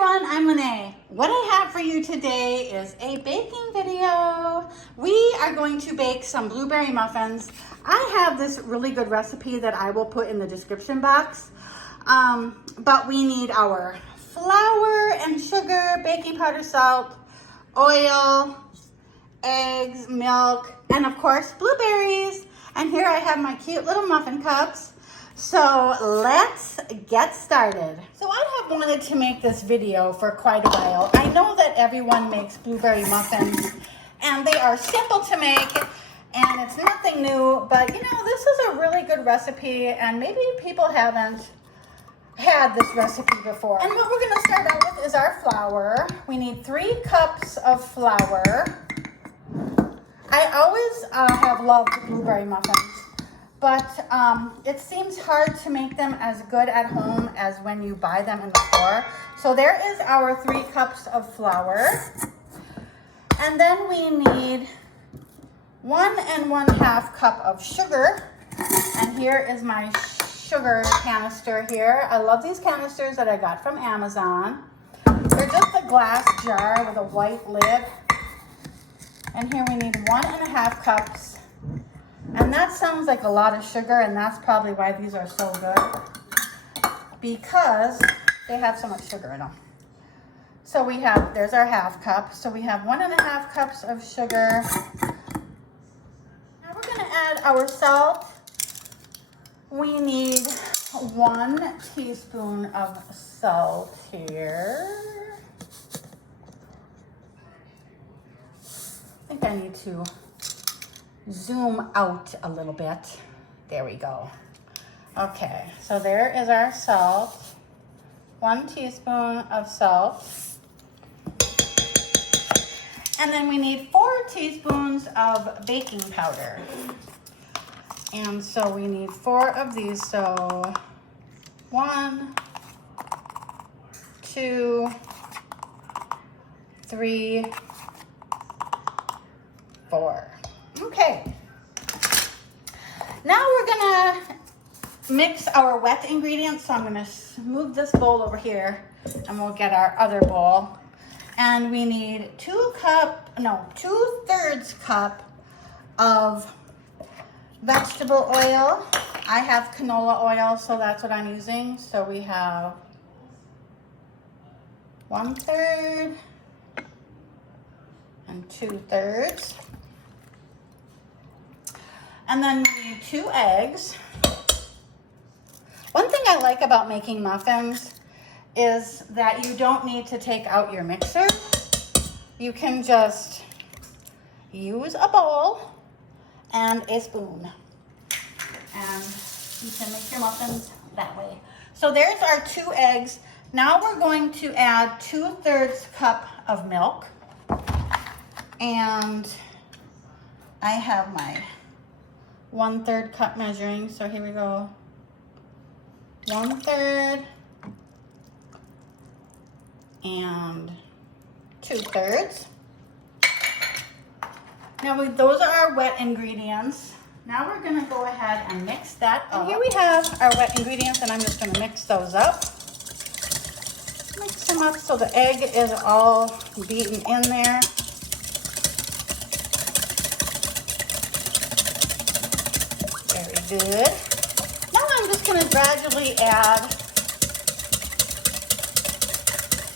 everyone, I'm Lene. What I have for you today is a baking video. We are going to bake some blueberry muffins. I have this really good recipe that I will put in the description box. But we need our flour and sugar, baking powder, salt, oil, eggs, milk, and of course blueberries. And here I have my cute little muffin cups. So let's get started. So I have wanted to make this video for quite a while. I know that everyone makes blueberry muffins and they are simple to make and it's nothing new, but you know, this is a really good recipe and maybe people haven't had this recipe before. And what we're gonna start out with is our flour. We need 3 cups of flour. I always have loved blueberry muffins. But it seems hard to make them as good at home as when you buy them in the store. So there is our 3 cups of flour. And then we need 1 1/2 cup of sugar. And here is my sugar canister here. I love these canisters that I got from Amazon. They're just a glass jar with a white lid. And here we need 1 1/2 cups. And that sounds like a lot of sugar, and that's probably why these are so good, because they have so much sugar in them. So we have, there's our 1/2 cup. So we have 1 1/2 cups of sugar. Now we're gonna add our salt. We need 1 teaspoon of salt here. I think I need to zoom out a little bit. There we go. Okay, so there is our salt. 1 teaspoon of salt. And then we need 4 teaspoons of baking powder. And so we need 4 of these. So 1, 2, 3, 4. Okay, now we're gonna mix our wet ingredients. So I'm gonna move this bowl over here and we'll get our other bowl. And we need 2/3 cup of vegetable oil. I have canola oil, so that's what I'm using. So we have 1/3 and 2/3. And then we need 2 eggs. One thing I like about making muffins is that you don't need to take out your mixer. You can just use a bowl and a spoon. And you can make your muffins that way. So there's our 2 eggs. Now we're going to add 2/3 cup of milk. And I have my 1/3 cup measuring. So here we go. 1/3 and 2/3. Now those are our wet ingredients. Now we're gonna go ahead and mix that up. And here we have our wet ingredients and I'm just gonna mix those up. Mix them up so the egg is all beaten in there. Good. Now I'm just going to gradually add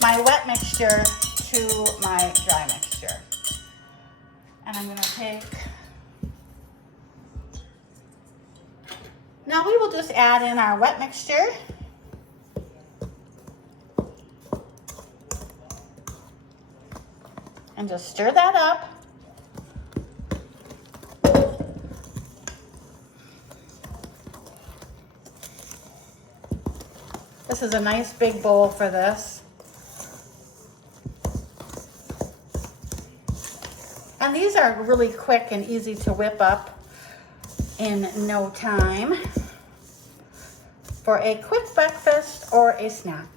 my wet mixture to my dry mixture. And I'm going to take, now we will just add in our wet mixture. And just stir that up. This is a nice big bowl for this. And these are really quick and easy to whip up in no time for a quick breakfast or a snack.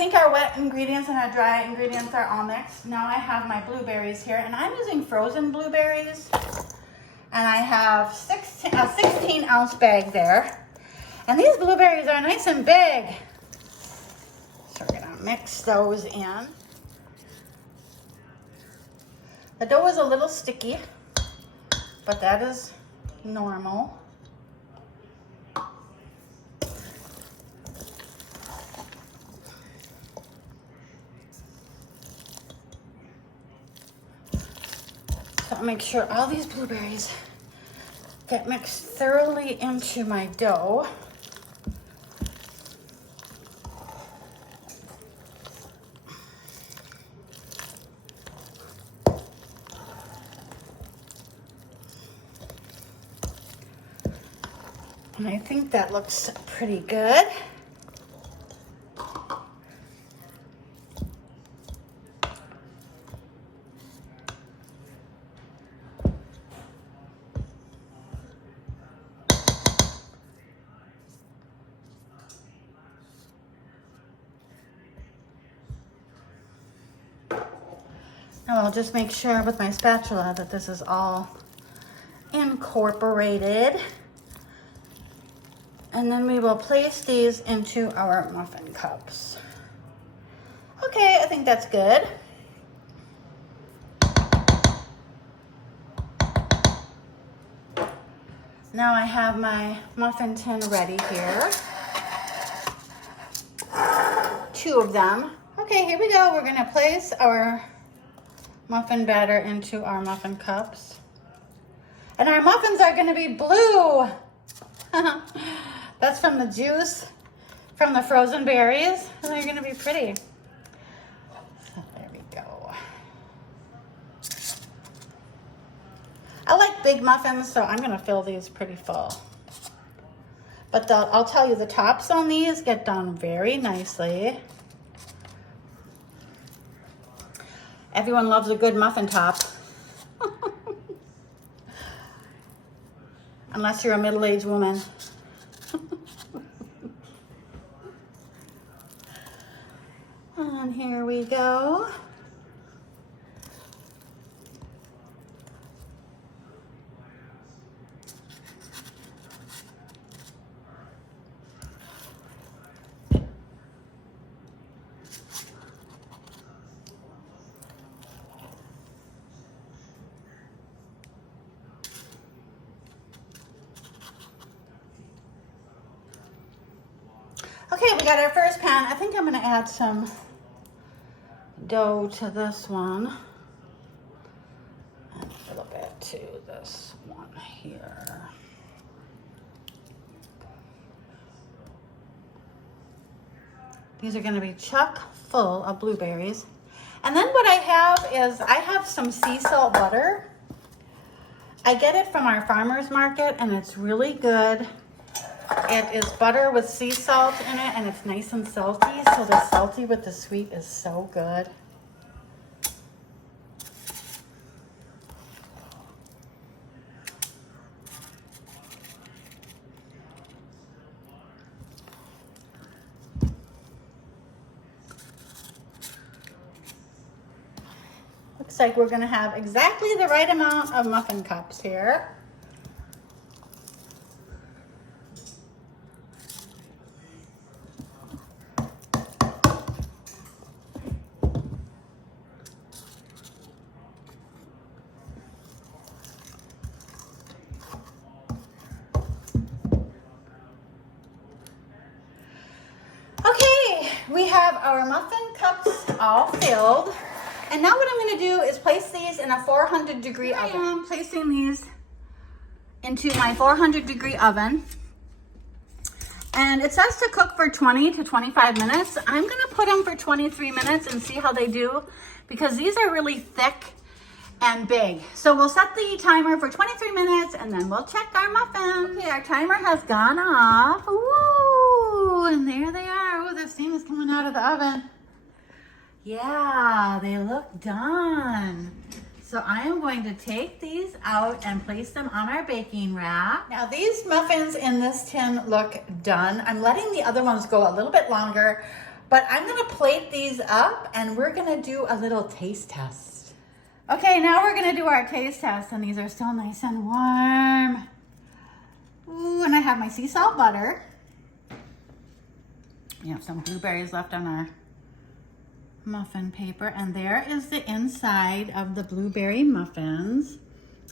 think our wet ingredients and our dry ingredients are all mixed. Now I have my blueberries here, and I'm using frozen blueberries. And I have a 16-ounce bag there. And these blueberries are nice and big. So we're gonna mix those in. The dough is a little sticky, but that is normal. So I'll make sure all these blueberries get mixed thoroughly into my dough. And I think that looks pretty good. Now I'll just make sure with my spatula that this is all incorporated. And then we will place these into our muffin cups. Okay, I think that's good. Now I have my muffin tin ready here. 2 of them. Okay, here we go. We're gonna place our muffin batter into our muffin cups. And our muffins are gonna be blue. That's from the juice from the frozen berries. And they're gonna be pretty. So there we go. I like big muffins, so I'm gonna fill these pretty full. But I'll tell you, the tops on these get done very nicely. Everyone loves a good muffin top. Unless you're a middle-aged woman. And here we go. Okay, we got our first pan. I think I'm gonna add some dough to this one. And a little bit to this one here. These are gonna be chock full of blueberries. And then what I have is, I have some sea salt butter. I get it from our farmer's market and it's really good. It is butter with sea salt in it, and it's nice and salty, so the salty with the sweet is so good. Looks like we're gonna have exactly the right amount of muffin cups here. We have our muffin cups all filled. And now what I'm gonna do is place these in a 400-degree oven. I'm placing these into my 400-degree oven. And it says to cook for 20 to 25 minutes. I'm gonna put them for 23 minutes and see how they do, because these are really thick and big. So we'll set the timer for 23 minutes and then we'll check our muffins. Okay, our timer has gone off. Ooh, and there they are. Oh, the steam is coming out of the oven. Yeah, they look done. So I am going to take these out and place them on our baking rack. Now these muffins in this tin look done. I'm letting the other ones go a little bit longer, But I'm gonna plate these up and we're gonna do a little taste test. Okay, now we're gonna do our taste test, and these are still nice and warm. Ooh, and I have my sea salt butter. We have some blueberries left on our muffin paper, and there is the inside of the blueberry muffins.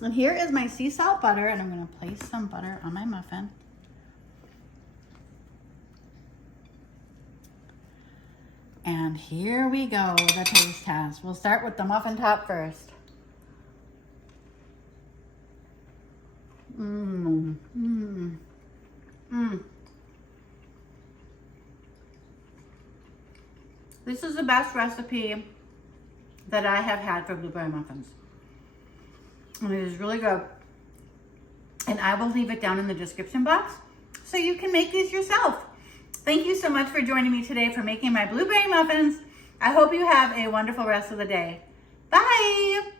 And here is my sea salt butter, and I'm gonna place some butter on my muffin. And here we go, the taste test. We'll start with the muffin top first. This is the best recipe that I have had for blueberry muffins. And it is really good. And I will leave it down in the description box so you can make these yourself. Thank you so much for joining me today for making my blueberry muffins. I hope you have a wonderful rest of the day. Bye.